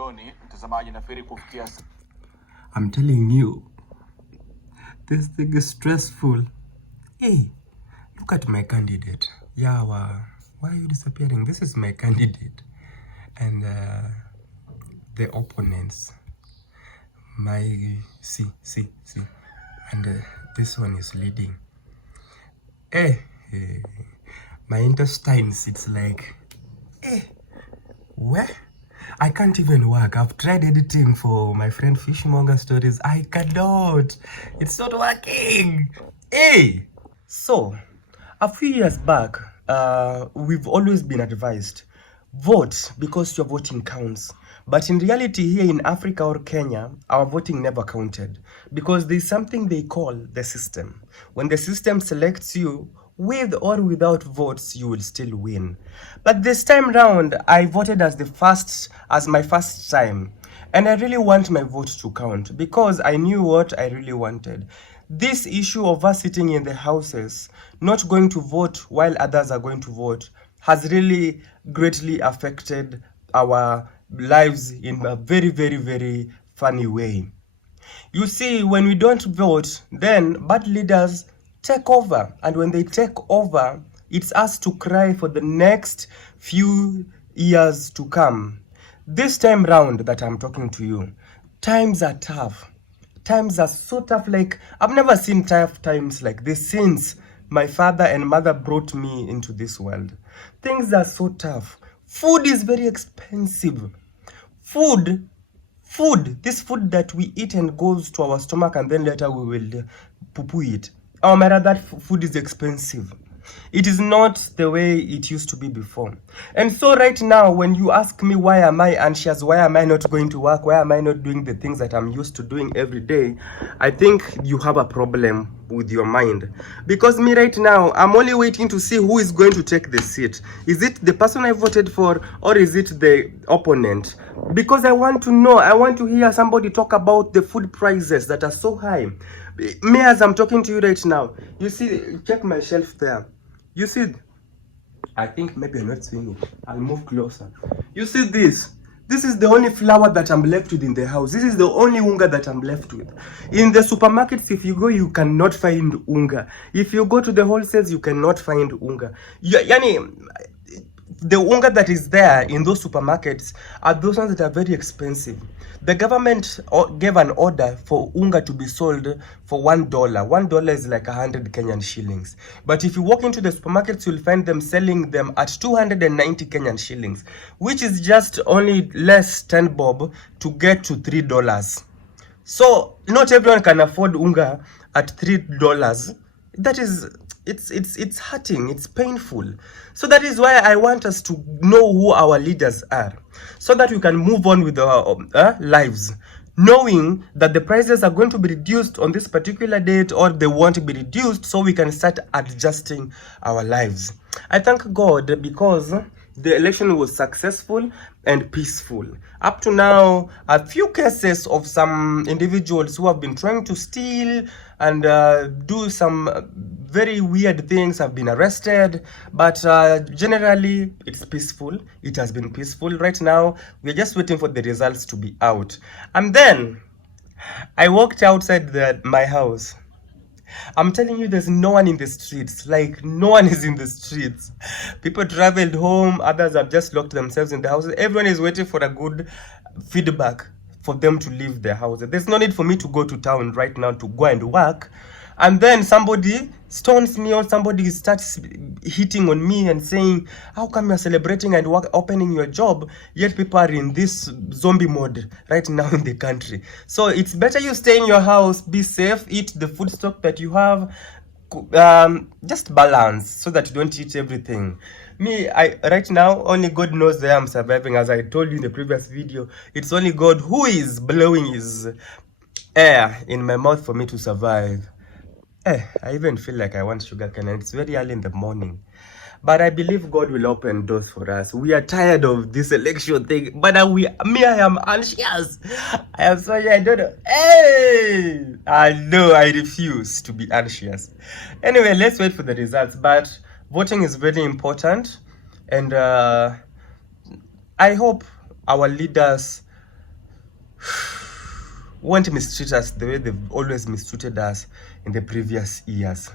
I'm telling you, this thing is stressful. Hey, look at my candidate. Yawa, why are you disappearing? This is my candidate. And the opponents. See. And this one is leading. Hey, my intestines, it's like, where? I can't even work. I've tried editing for my friend Fishmonger Stories. I cannot. It's not working. Hey! So, a few years back, we've always been advised, vote because your voting counts. But in reality, here in Africa or Kenya, our voting never counted because there's something they call the system. When the system selects you, with or without votes, you will still win. But this time round, I voted as my first time. And I really want my vote to count because I knew what I really wanted. This issue of us sitting in the houses, not going to vote while others are going to vote, has really greatly affected our lives in a very, very, very funny way. You see, when we don't vote, then bad leaders take over, and when they take over, it's us to cry for the next few years to come. This time round that I'm talking to you, times are tough. Times are so tough, like I've never seen tough times like this since my father and mother brought me into this world. Things are so tough. Food is very expensive. This food that we eat and goes to our stomach and then later we will poo-poo it. Oh my God, that food is expensive. It is not the way it used to be before. And so right now, when you ask me why am I anxious, why am I not going to work, why am I not doing the things that I'm used to doing every day, I think you have a problem with your mind. Because me right now, I'm only waiting to see who is going to take the seat. Is it the person I voted for or is it the opponent? Because I want to know, I want to hear somebody talk about the food prices that are so high. Me, as I'm talking to you right now, you see, check my shelf there. You see, I think maybe I'm not seeing it. I'll move closer. You see this? This is the only flour that I'm left with in the house. This is the only unga that I'm left with. In the supermarkets, if you go, you cannot find unga. If you go to the wholesales, you cannot find unga. Yani, the unga that is there in those supermarkets are those ones that are very expensive. The government gave an order for unga to be sold for $1. $1 is like 100 Kenyan shillings. But if you walk into the supermarkets, you'll find them selling them at 290 Kenyan shillings, which is just only less 10 bob to get to $3. So not everyone can afford unga at $3. That is, it's hurting, it's painful. So that is why I want us to know who our leaders are, so that we can move on with our lives, knowing that the prices are going to be reduced on this particular date or they won't be reduced, so we can start adjusting our lives. I thank God because the election was successful and peaceful. Up to now, a few cases of some individuals who have been trying to steal and do some very weird things have been arrested, but generally it's peaceful. It has been peaceful. Right now, we're just waiting for the results to be out. And then I walked outside my house. I'm telling you, there's no one in the streets. Like, no one is in the streets. People traveled home. Others have just locked themselves in the houses. Everyone is waiting for a good feedback for them to leave their houses. There's no need for me to go to town right now to go and work. And then somebody stones me or somebody starts hitting on me and saying, how come you're celebrating and opening your job, yet people are in this zombie mode right now in the country? So it's better you stay in your house, be safe, eat the food stock that you have, just balance so that you don't eat everything. Me, right now, only God knows that I'm surviving. As I told you in the previous video, it's only God who is blowing his air in my mouth for me to survive. I even feel like I want sugarcane, and it's very early in the morning. But I believe God will open doors for us. We are tired of this election thing, but I am anxious. I am sorry, I don't know. Hey! I know, I refuse to be anxious. Anyway, let's wait for the results. But voting is very important, and I hope our leaders won't mistreat us the way they've always mistreated us in the previous years.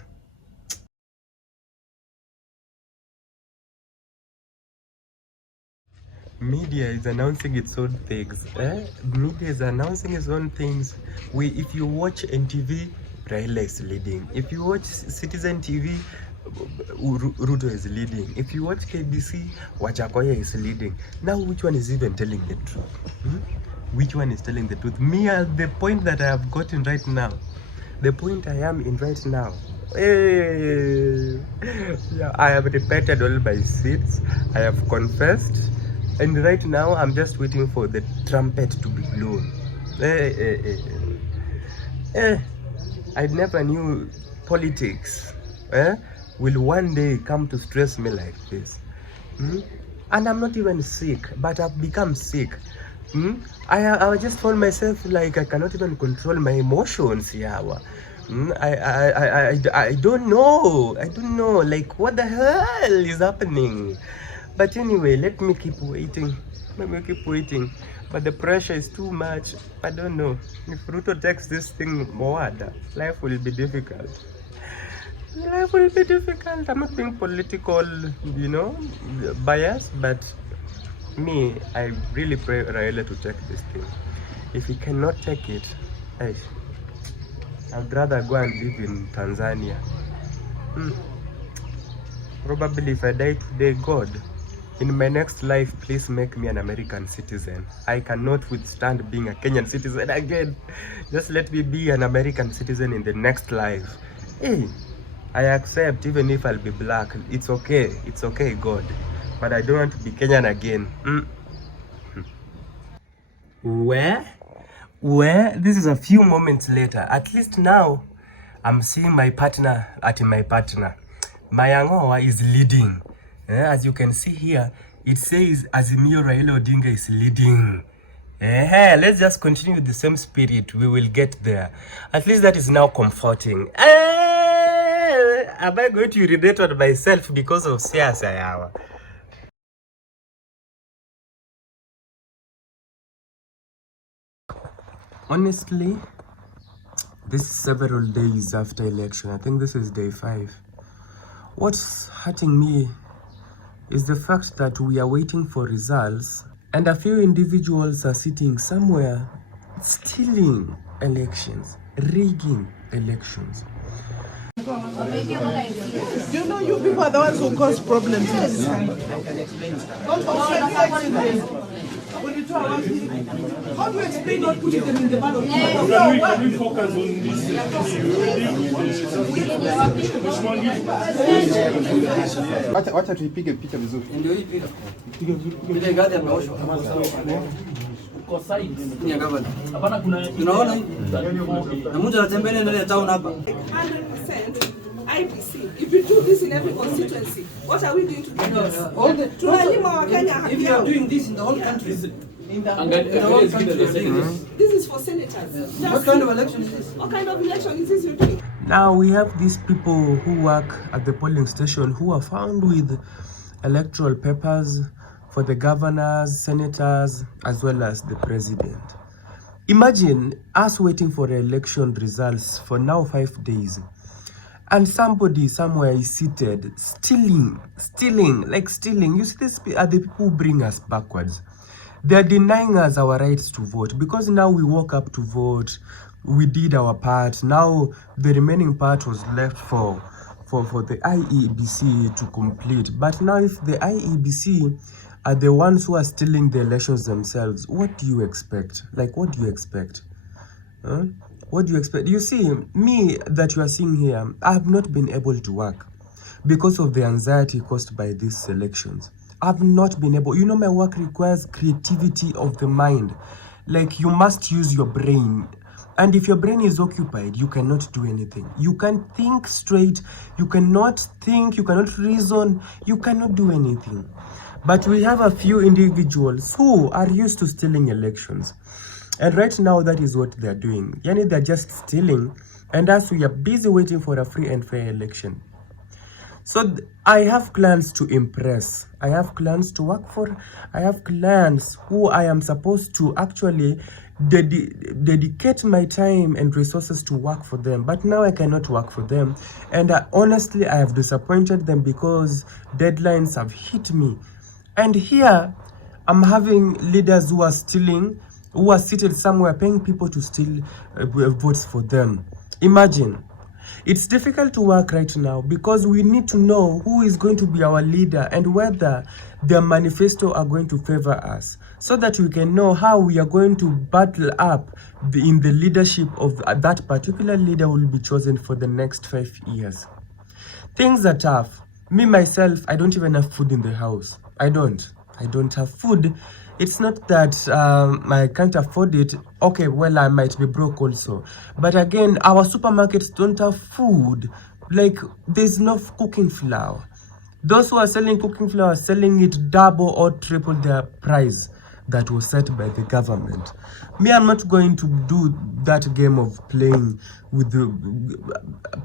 Media is announcing its own things. Media is announcing its own things. If you watch NTV, Raila is leading. If you watch Citizen TV, Ruto is leading. If you watch KBC, Wajakoya is leading. Now, which one is even telling the truth? Which one is telling the truth? Me, at the point that I have gotten right now, the point I am in right now, yeah, I have repented all my sins. I have confessed. And right now, I'm just waiting for the trumpet to be blown. I never knew politics will one day come to stress me like this. And I'm not even sick, but I've become sick. I just found myself like I cannot even control my emotions here. I don't know. I don't know. Like, what the hell is happening? But anyway, let me keep waiting. Let me keep waiting. But the pressure is too much. I don't know. If Ruto takes this thing forward, life will be difficult. Life will be difficult. I'm not being political, biased, but me, I really pray Raila to take this thing. If he cannot take it, I'd rather go and live in Tanzania. Probably if I die today, God, in my next life, please make me an American citizen. I cannot withstand being a Kenyan citizen again. Just let me be an American citizen in the next life. I accept even if I'll be black. It's okay. It's okay, God. But I don't want to be Kenyan again. Where? This is a few moments later. At least now, I'm seeing my partner. Mayangoa is leading. As you can see here, it says Azimio Raila Odinga is leading. Let's just continue with the same spirit. We will get there. At least that is now comforting. Am I going to urinate on myself because of siasa yawa? Honestly, this is several days after election. I think this is day 5. What's hurting me is the fact that we are waiting for results and a few individuals are sitting somewhere stealing elections, rigging elections. You know, you people are the ones who cause problems in this country. How do you explain not putting them in the ballot? Can we focus on this? Wacha tuipige picha vizuri. Ndio hii picha. Pige vizuri. Ile gari ameoshwa. Uko side ni gavana. Hapana kuna tunaona hii. Na mtu anatembea ndani ya town hapa. 100% IPC. If you do this in every constituency, what are we doing to do this? All the if you are doing this in the whole country. This is for senators. What kind of election is this? What kind of election is this you're doing? Now we have these people who work at the polling station who are found with electoral papers for the governors, senators, as well as the president. Imagine us waiting for the election results for now 5 days. And somebody somewhere is seated, stealing. You see, these are the people who bring us backwards. They are denying us our rights to vote because now we woke up to vote. We did our part. Now the remaining part was left for the IEBC to complete. But now if the IEBC are the ones who are stealing the elections themselves, what do you expect? Like, what do you expect? What do you expect? You see, me that you are seeing here, I have not been able to work because of the anxiety caused by these elections. I've not been able, my work requires creativity of the mind. Like, you must use your brain. And if your brain is occupied, you cannot do anything. You can't think straight. You cannot think, you cannot reason, you cannot do anything. But we have a few individuals who are used to stealing elections. And right now, that is what they're doing. They're just stealing. And as we are busy waiting for a free and fair election. So I have clients to impress. I have clients to work for. I have clients who I am supposed to actually dedicate my time and resources to work for them. But now I cannot work for them. And honestly, I have disappointed them because deadlines have hit me. And here, I'm having leaders who are stealing, who are seated somewhere paying people to steal votes for them. Imagine. It's difficult to work right now because we need to know who is going to be our leader and whether their manifesto are going to favor us, so that we can know how we are going to battle up in the leadership of that particular leader who will be chosen for the next 5 years. Things are tough. Me, myself, I don't even have food in the house. I don't have food. It's not that I can't afford it. Okay, well, I might be broke also. But again, our supermarkets don't have food. Like, there's no cooking flour. Those who are selling cooking flour are selling it double or triple their price that was set by the government. Me, I'm not going to do that game of playing with the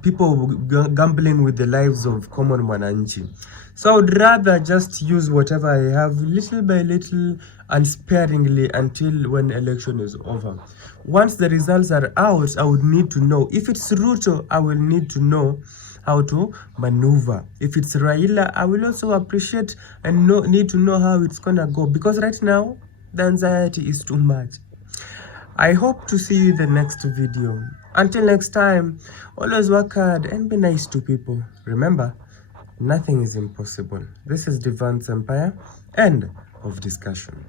people gambling with the lives of common wananchi. So I would rather just use whatever I have little by little and sparingly until when election is over. Once the results are out, I would need to know. If it's Ruto, I will need to know how to maneuver. If it's Raila, I will also appreciate and need to know how it's gonna go, because right now the anxiety is too much. I hope to see you in the next video. Until next time, always work hard and be nice to people. Remember, nothing is impossible. This is Devance Empire. End of discussion.